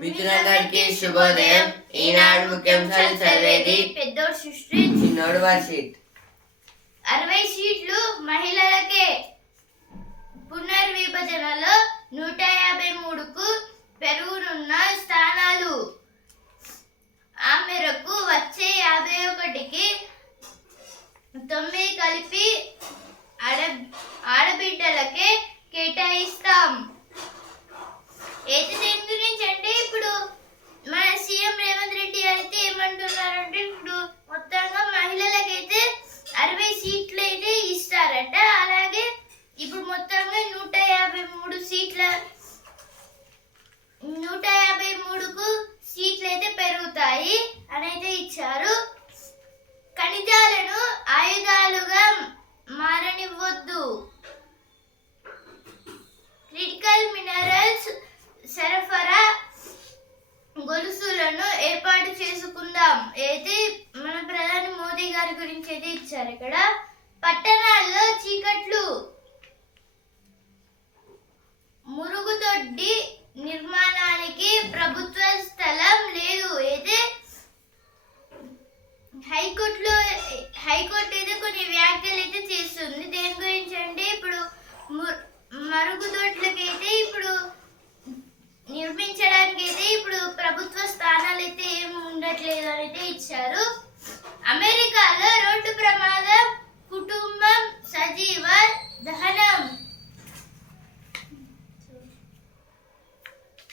మిత్రులందరికీ శుభోదయం. ఈనాడు ముఖ్యాంశాలు చదివేది పెద్దోడు సృష్టి. చిన్నోడు వర్షిత్ అరవై సీట్లు మహిళలకే. పునర్విభజనలో నూట యాభై మూడుకు పెరుగునున్న స్థానాలు. ఆ మేరకు వచ్చే యాభై ఒకటికి తొమ్మిది కలిపి ఆడ ఆడబిడ్డలకే కేటాయిస్తాం. ఏది దేని గురించి అంటే ఇప్పుడు మన సీఎం రేవంత్ రెడ్డి అయితే ఏమంటున్నారంటే ఇప్పుడు మొత్తంగా మహిళలకైతే అరవై సీట్లు అయితే ఇస్తారట. అలాగే ఇప్పుడు మొత్తంగా నూట యాభై మూడు సీట్ల నూట యాభై మూడుకు ఇవ్వట్లేదు అనేది ఇచ్చారు అమెరికాలో రోడ్డు ప్రమాదం కుటుంబం సజీవ దహనం.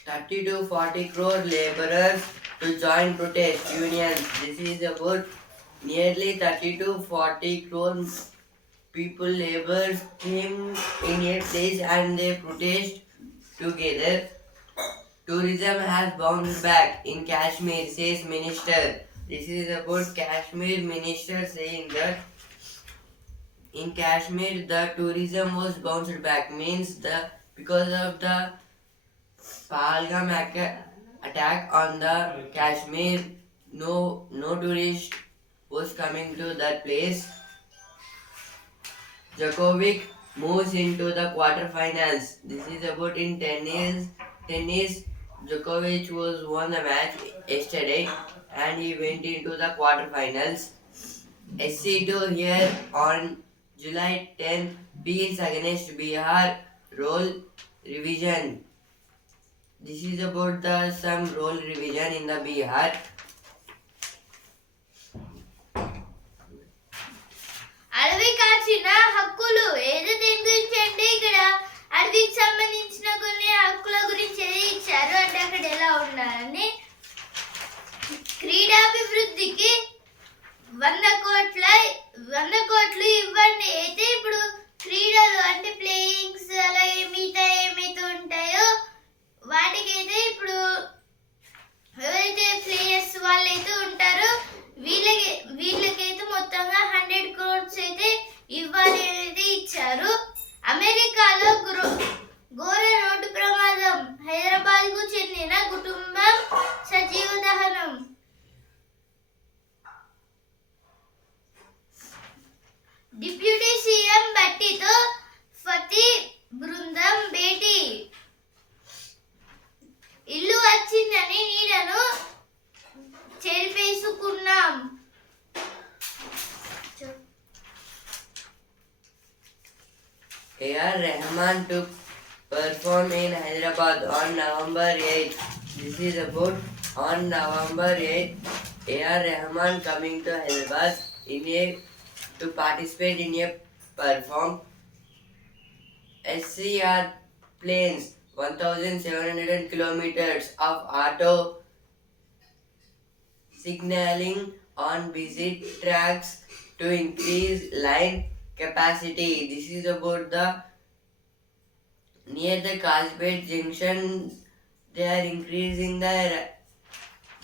Thirty two forty crore labourers to join protest unions. This is about nearly thirty two forty crore people labor came in a place and they protest together. Tourism has bounced back in Kashmir, says minister. This is about Kashmir minister saying that in Kashmir the tourism was bounced back means the because of the Pahalgam attack on the Kashmir, no no tourist was coming to that place. Djokovic moves into the quarterfinals. This is about in tennis. Tennis, Djokovic was won the match yesterday and he went into the quarterfinals. SC2 here on July 10th beats against Bihar role revision. This is about the some role revision in the Bihar. అడవి కాచిన హక్కులు ఏదో దేని గురించి అంటే ఇక్కడ అడవికి సంబంధించిన కొన్ని హక్కుల గురించి ఏది ఇచ్చారు? అంటే అక్కడ ఎలా ఉండాలని. క్రీడాభివృద్ధికి వంద కోట్ల A.R. Rahman to perform in Hyderabad on November 8th. This is a about on November 8th. A.R. Rahman coming to Hyderabad in a to participate in a perform. SCR planes 1700 kilometers of auto signaling on busy tracks to increase line capacity. This is about the near the Kazbet junction. They are increasing the ra-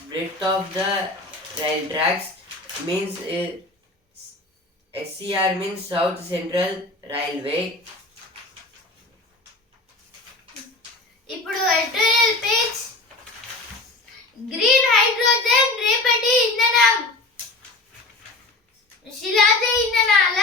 breadth of the rail tracks. Means uh, SCR means South Central Railway. ఇప్పుడు editorial page green hydrogen రేపటి ఇంధనం శిలాజ ఇంధనాల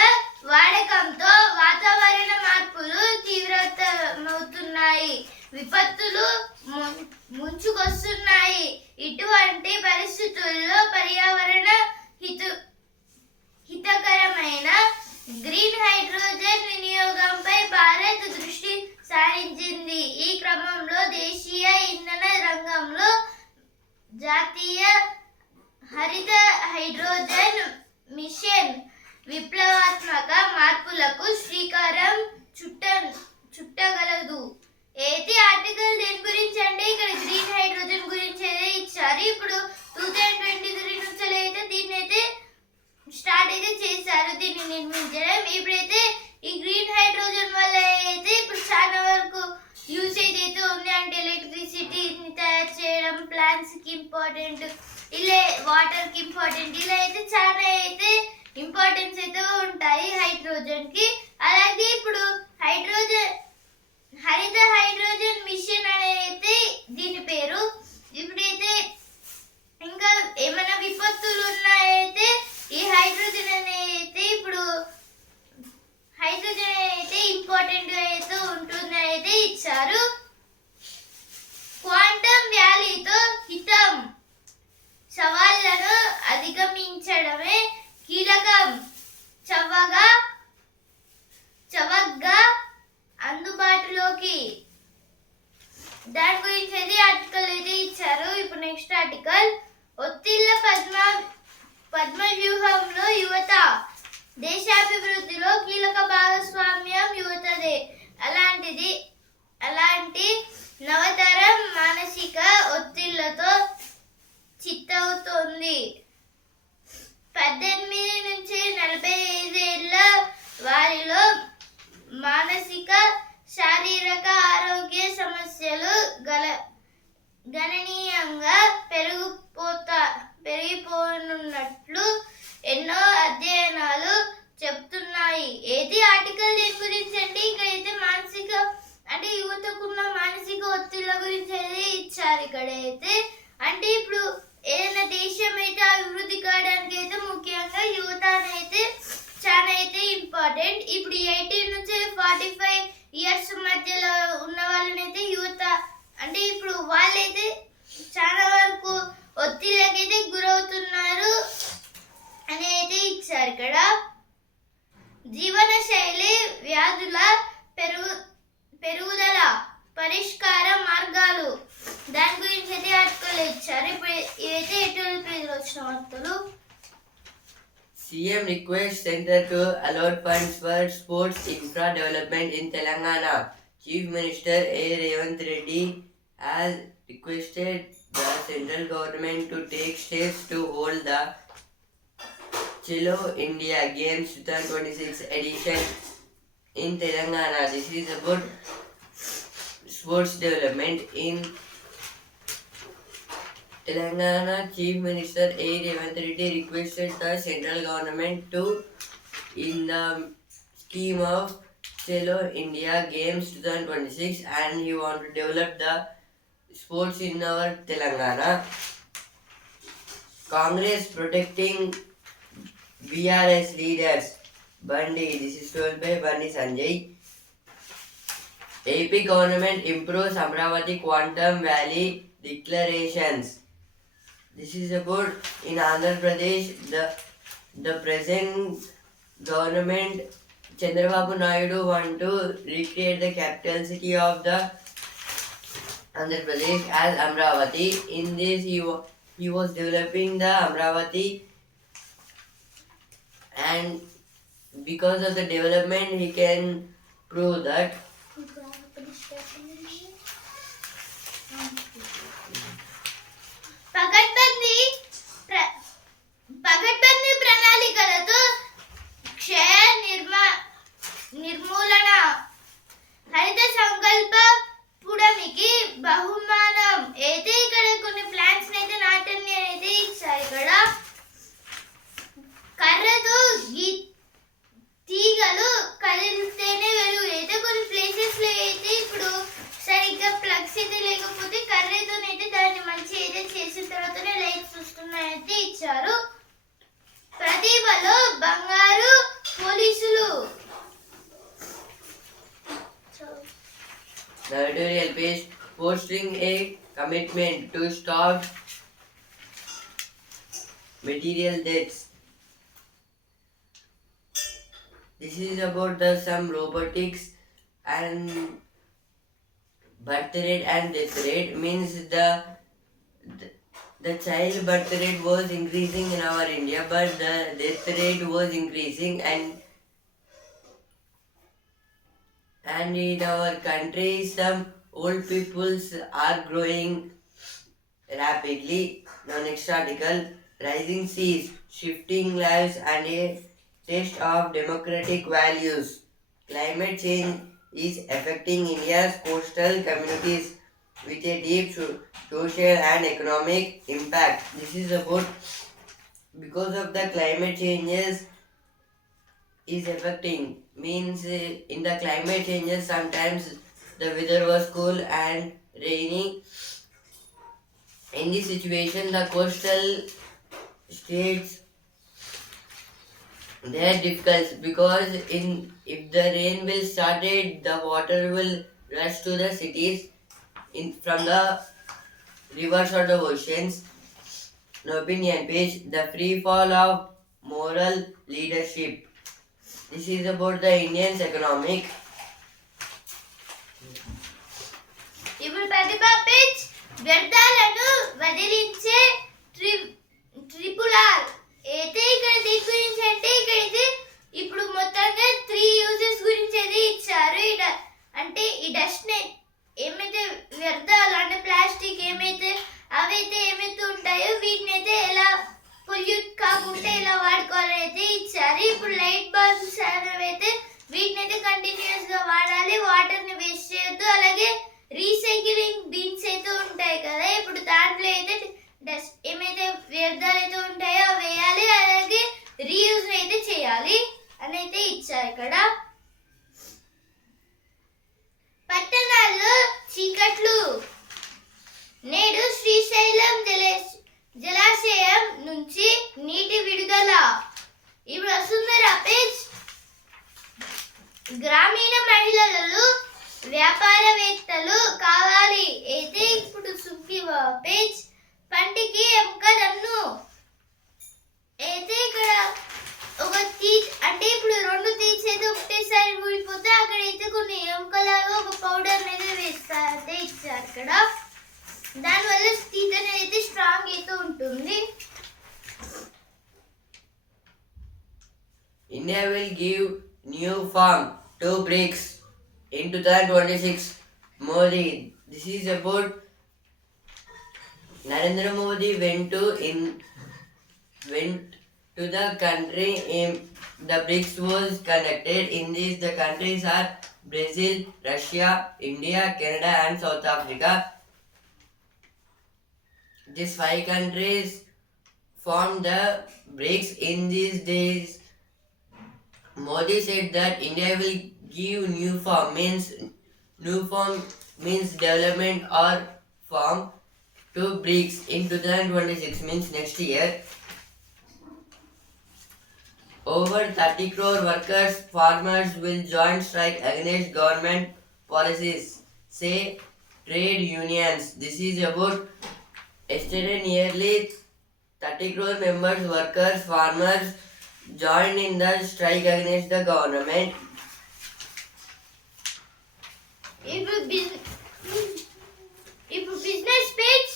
వాడకంతో వాతావరణ మార్పులు తీవ్రతమవుతున్నాయి. విపత్తులు ము- ముంచుకొస్తున్నాయి. ఇటువంటి పరిస్థితుల్లో పర్యావరణ హితు హితకరమైన గ్రీన్ హైడ్రోజన్ వినియోగంపై భారత్ దృష్టి సారించింది. ఈ క్రమంలో దేశీయ ఇంధన రంగంలో జాతీయ హరిత హైడ్రోజన్ మిషన్ విప్లవాత్మక మార్పులకు శ్రీకారం చుట్ట చుట్టగల అయితే ఆర్టికల్ దేని గురించి అంటే ఇక్కడ గ్రీన్ హైడ్రోజన్ గురించి అయితే ఇచ్చారు ఇప్పుడు టూ థౌజండ్ ట్వంటీ త్రీ నుంచి అయితే దీన్ని అయితే స్టార్ట్ అయితే చేశారు దీన్ని నిర్మించడం ఇప్పుడైతే ఈ గ్రీన్ హైడ్రోజన్ వల్ల అయితే ఇప్పుడు చాలా వరకు యూసేజ్ అయితే ఉంది అంటే ఎలక్ట్రిసిటీని తయారు చేయడం ప్లాంట్స్కి ఇంపార్టెంట్ ఇలా వాటర్కి ఇంపార్టెంట్ ఇలా అయితే చాలా అయితే ఇంపార్టెన్స్ అయితే ఉంటాయి హైడ్రోజన్కి అలాగే ఇప్పుడు హైడ్రోజన్ హరిత హైడ్రోజన్ మిషన్ అనేది దీని పేరు ఇప్పుడైతే ఇంకా ఏమైనా విపత్తులు ఉన్నాయైతే ఈ హైడ్రోజన్ అనేది ఇప్పుడు హైడ్రోజన్ అయితే ఇంపార్టెంట్ అయితే ఉంటుంది అయితే ఇచ్చారు క్వాంటమ్ వ్యాలీతో హితం సవాళ్ళను అధిగమించడమే కీలకం చవ్వగా చవకగా అందుబాటులోకి దాని గురించి అయితే ఆర్టికల్ అయితే ఇచ్చారు ఇప్పుడు నెక్స్ట్ ఆర్టికల్ ఒత్తిళ్ళ పద్మ పద్మ వ్యూహంలో యువత దేశాభివృద్ధిలో కీలక భాగస్వామ్యం యువతదే అలాంటిది అలాంటి నవతరం మానసిక ఒత్తిళ్ళతో చిత్తవుతోంది పద్దెనిమిది నుంచి నలభై ఐదేళ్ళ వారిలో మానసిక శారీరక ఆరోగ్య సమస్యలు గల గణనీయంగా పెరిగిపోతా పెరిగిపోనున్నట్లు ఎన్నో అధ్యయనాలు చెప్తున్నాయి. ఏది ఆర్టికల్ దేని గురించి అంటే ఇక్కడైతే మానసిక అంటే యువతకున్న మానసిక ఒత్తిళ్ళ గురించి అయితే ఇచ్చారు ఇక్కడ అయితే అంటే ఇప్పుడు ఏదైనా దేశం అయితే అభివృద్ధి కావడానికి అయితే ముఖ్యంగా యువత అనేది చాలా అయితే ఇంపార్టెంట్. ఇప్పుడు ఎయిటీన్ నుంచి ఫార్టీ ఫైవ్ ఇయర్స్ మధ్యలో ఉన్న వాళ్ళనైతే యువత అంటే ఇప్పుడు వాళ్ళైతే చాలా వరకు ఒత్తిళ్ళకైతే గురవుతున్నారు అని అయితే ఇచ్చారు ఇక్కడ జీవన శైలి వ్యాధుల పెరుగు పెరుగుదల పరిష్కార మార్గాలు దాని గురించి అయితే ఆర్టికల్ ఇచ్చారు. ఇప్పుడు ఇవైతే ఎటువంటి పేజీలు వచ్చిన వార్తలు? CM request centre to allot funds for sports infra development in Telangana Chief Minister A. Revant Reddy has requested the central government to take steps to hold the Chilo India Games 2026 edition in Telangana. This is about sports development in Telangana Chief Minister A. Revant Reddy requested the central government to, in the scheme of Chelo India Games 2026, and he want to develop the sports in our Telangana. Congress protecting BRS leaders. Bandi, this is told by Bandi Sanjay. AP government improves Amravati Quantum Valley declarations. This is about in Andhra Pradesh the the present government Chandrababu Naidu want to recreate the capital city of the Andhra Pradesh as Amravati. In this, he, he was developing the Amravati and because of the development, he can prove that पगडबंदी पगडबंदी This is about the some robotics and birth rate and death rate means the, the the child birth rate was increasing in our India, but the death rate was increasing, and and in our country, some old peoples are growing rapidly. Now, next article: rising seas, shifting lives, and a test of democratic values. Climate change is affecting India's coastal communities with a deep social and economic impact. This is about because of the climate changes is affecting means uh, in the climate changes sometimes the weather was cool and rainy. In this situation, the coastal states they are difficult because in if the rain will started, the water will rush to the cities in from the rivers or the oceans. No opinion page the free fall of moral leadership. This is about the Indian's economic. ఇప్పుడు ప్రతిభ page వ్యర్థాలను వదిలించే ట్రి triple R అయితే ఇక్కడ దీని గురించి అంటే ఇక్కడ ఇప్పుడు మొత్తంగా త్రీ యూజెస్ గురించి అయితే ఇచ్చారు. ఈ డ- అంటే ఈ డస్ట్ ఏమైతే వ్యర్థాలు అంటే ప్లాస్టిక్ ఏమైతే అవైతే ఏమైతే ఉంటాయో వీటిని అయితే ఎలా పొల్యూట్ కాకుండా ఎలా వాడుకోవాలని అయితే ఇచ్చారు. ఇప్పుడు లైట్ బల్బ్స్ అనేవి అయితే వీటిని అయితే కంటిన్యూస్గా వాడాలి. వాటర్ని వేస్ట్ చేయొద్దు. అలాగే రీసైక్లింగ్ బిన్స్ అయితే ఉంటాయి కదా. ఇప్పుడు దాంట్లో అయితే డస్ట్ ఏమైతే వ్యర్థాలు అయితే ఉంటాయో అవి వేయాలి అలాగే రీయూజ్ అయితే చేయాలి. అని అయితే ఇచ్చారు ఇక్కడ. పట్టణాల్లో చీకట్లు. నేడు శ్రీశైలం జలాశయం నుంచి నీటి విడుదల. ఇప్పుడు వస్తుంది పేజ్ గ్రామీణ మహిళలు వ్యాపారవేత్తలు కావాలి. అయితే ఇప్పుడు సుబ్బి పేజ్ పంటికి ఎముకదన్ను అయితే ఇక్కడ ఒక తీ అంటే ఇప్పుడు రెండు తీసేది ఒకటేసారి ఊడిపోతే అక్కడ అయితే కొన్ని ఎముకలాగా ఒక పౌడర్ అనేది వేస్తారు అయితే ఇచ్చారు అక్కడ దానివల్ల తీత అనేది అయితే స్ట్రాంగ్ అయితే ఉంటుంది. India will give new farm to BRICS in 2026. Modi, this is about Narendra Modi went to in went to the country in the BRICS was connected. In this, the countries are Brazil, Russia, India, Canada, and South Africa. These five countries formed the BRICS in these days. Modi said that India will give new form means new form means development or form two bricks in 2026 means next year. Over 30 crore workers, farmers will join strike against government policies, say trade unions. This is about yesterday nearly 30 crore members, workers, farmers joined in the strike against the government. If business, if business page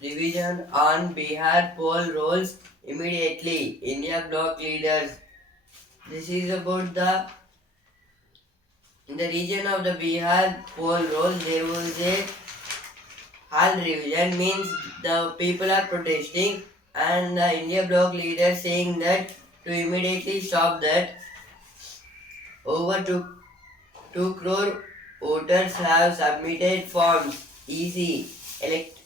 revision on Bihar poll rolls immediately. India bloc leaders. This is about the in the region of the Bihar poll roll. There was a hall revision means the people are protesting and the India bloc leader saying that to immediately stop that over two, 2 crore voters have submitted forms easy elect,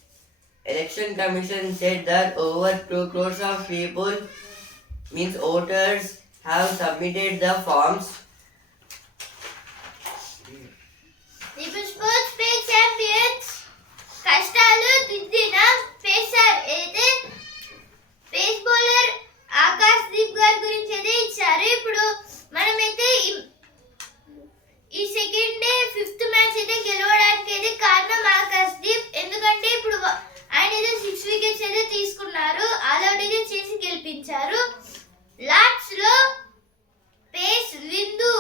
election commission said that over 2 crores of people means voters have submitted the forms. ఇప్పుడు sports page champions కష్టాలు దిద్దిన pacer అయితే pace bowler Akash Deep గారి గురించి అయితే ఇచ్చారు? ఇప్పుడు మనమైతే ఈ- ఈ సెకండ్ డే ఫిఫ్త్ మ్యాచ్ అయితే గెలవడానికి అయితే కారణం ఆకాశ్ దీప్ ఎందుకంటే ఇప్పుడు ఆయన అయితే సిక్స్ వికెట్స్ అయితే తీసుకున్నారు. ఆల్అౌట్ అయితే చేసి గెలిపించారు. లార్డ్స్లో పేస్ విందు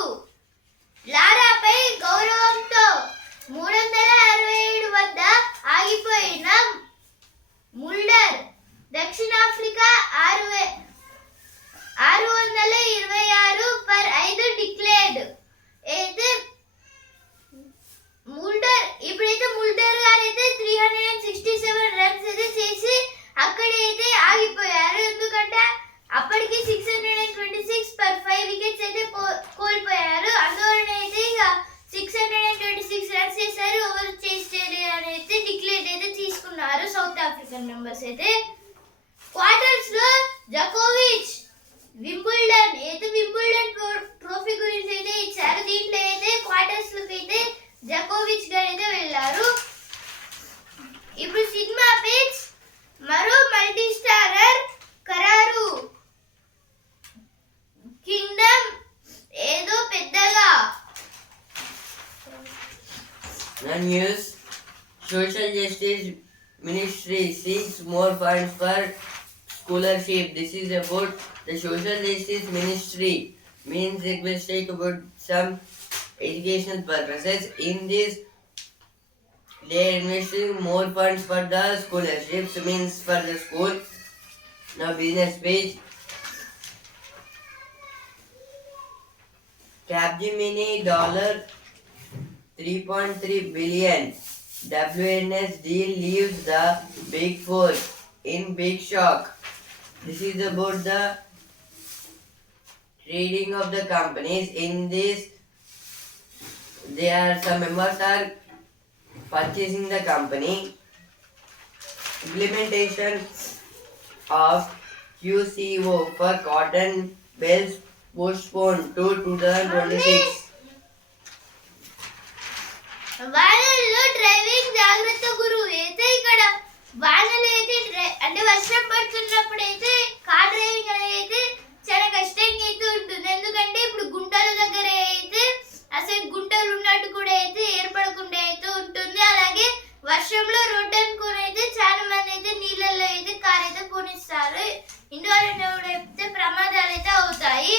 లారాపై గౌరవంతో మూడు వందల అరవై ఏడు వద్ద ఆగిపోయిన ముల్డర్ దక్షిణాఫ్రికా ఆరు ఆరు వందల ఇరవై ఆరు పర్ ఐదు declared News Social Justice Ministry seeks more funds for scholarship. This is about the Social Justice Ministry. Means it will take about some educational purposes. In this, they are investing more funds for the scholarships. Means for the school. Now business page. Capgemini dollar 3.3 billion. WNS deal leaves the big four in big shock. This is about the trading of the companies. In this, there are some members are purchasing the company. Implementation of QCO for cotton bells postponed to 2026. వానల్లో driving జాగ్రత్త గురువు. అయితే ఇక్కడ వానలు అయితే dry- అంటే వర్షం పడుతున్నప్పుడు అయితే కార్ డ్రైవింగ్ అనేది అయితే చాలా కష్టంగా అయితే ఉంటుంది. ఎందుకంటే ఇప్పుడు గుంటల దగ్గర అయితే అసలు గుంటలు ఉన్నట్టు కూడా అయితే ఏర్పడకుండా అయితే ఉంటుంది. అలాగే వర్షంలో రోడ్డు అనుకుని అయితే చాలా మంది అయితే నీళ్ళల్లో అయితే కార్ అయితే పోనిస్తారు ఇందువల్ల అయితే ప్రమాదాలు అయితే అవుతాయి.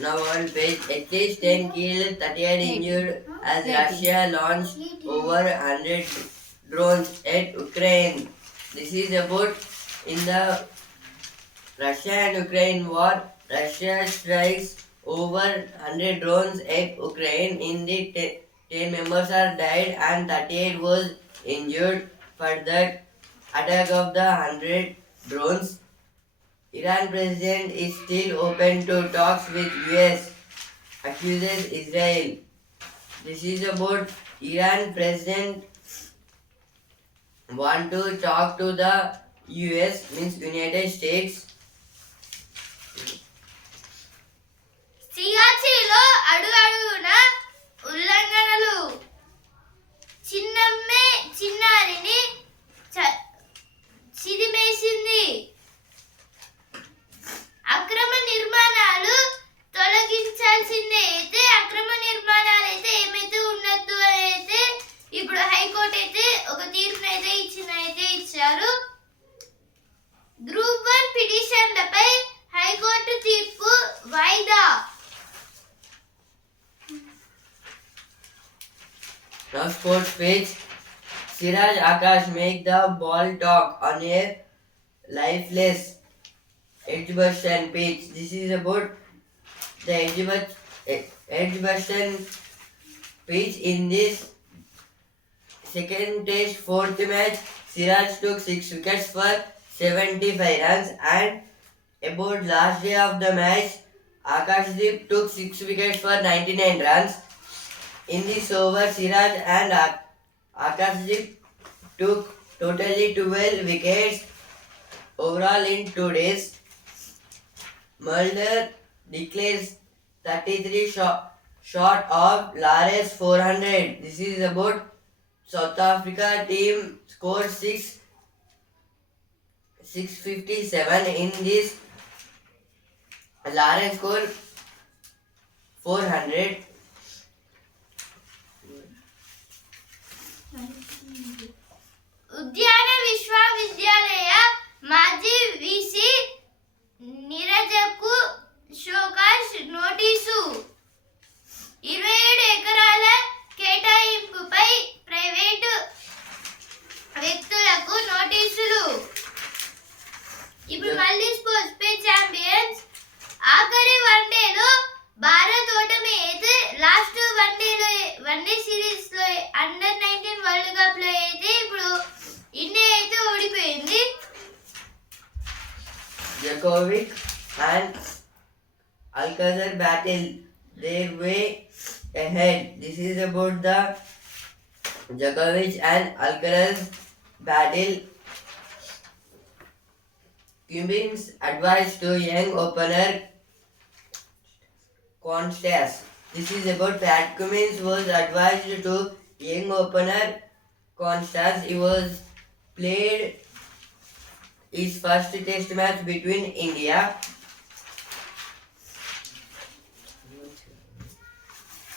Now on page, at least 10 killed, 38 injured as Russia launched over 100 drones at Ukraine. This is about in the Russia and Ukraine war. Russia strikes over 100 drones at Ukraine. In the 10 members are died and 38 was injured for that attack of the 100 drones. Iran president is still open to talks with US, accuses Israel. This is about Iran president want to talk to the US means United States. సియాచిలో అడుగడుగున ఉల్లంఘనలు చిన్నమ్మే Akash make the ball talk on a lifeless Edgbaston pitch. This is about the Edgbaston, pitch in this second test fourth match. Siraj took six wickets for 75 runs and about last day of the match, Akashdeep took six wickets for 99 runs. In this over, Siraj and Ak- Akashdeep took totally 12 wickets overall in two days. Mulder declares 33 shot, shot of Lares 400. This is about South Africa team scored 6 657 in this Lawrence score 400 ఉద్యాన విశ్వవిద్యాలయం and Alcaraz battle. Cummins advice to young opener Constance. This is about Pat Cummins was advised to young opener Constance. He was played his first test match between India.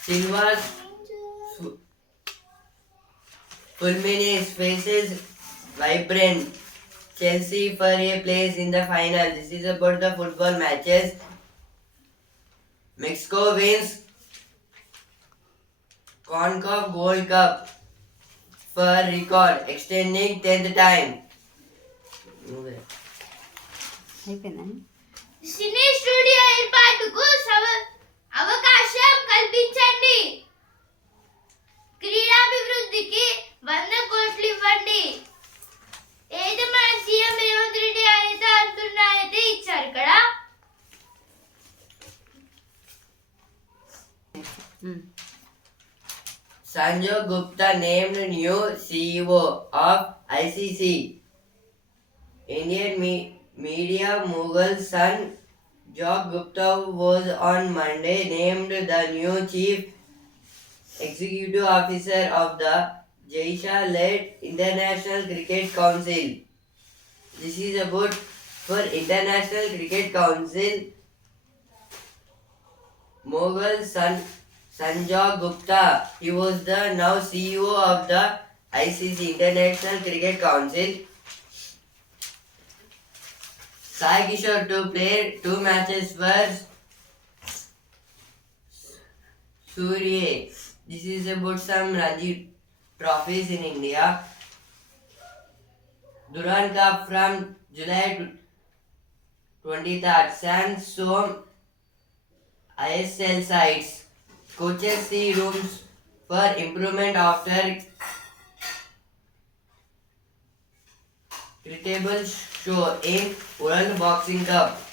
Silva's Fulminous faces vibrant Chelsea for a place in the final. This is about the football matches. Mexico wins CONCACAF Gold Cup for record, extending 10th time. Eh? Sanjay Gupta named new CEO of ICC. Indian me- media mogul son Jock Gupta was on Monday named the new chief executive officer of the Jaisha-led International Cricket Council. This is a about for International Cricket Council. Mughal San Sanjay Gupta. He was the now CEO of the ICC International Cricket Council. Sai Kishore to play two matches for Surya. This is about some Ranji trophies in India. Duran Cup from July 23rd. San Som ISL sites. Coaches see rooms for improvement after credible show in World Boxing Cup.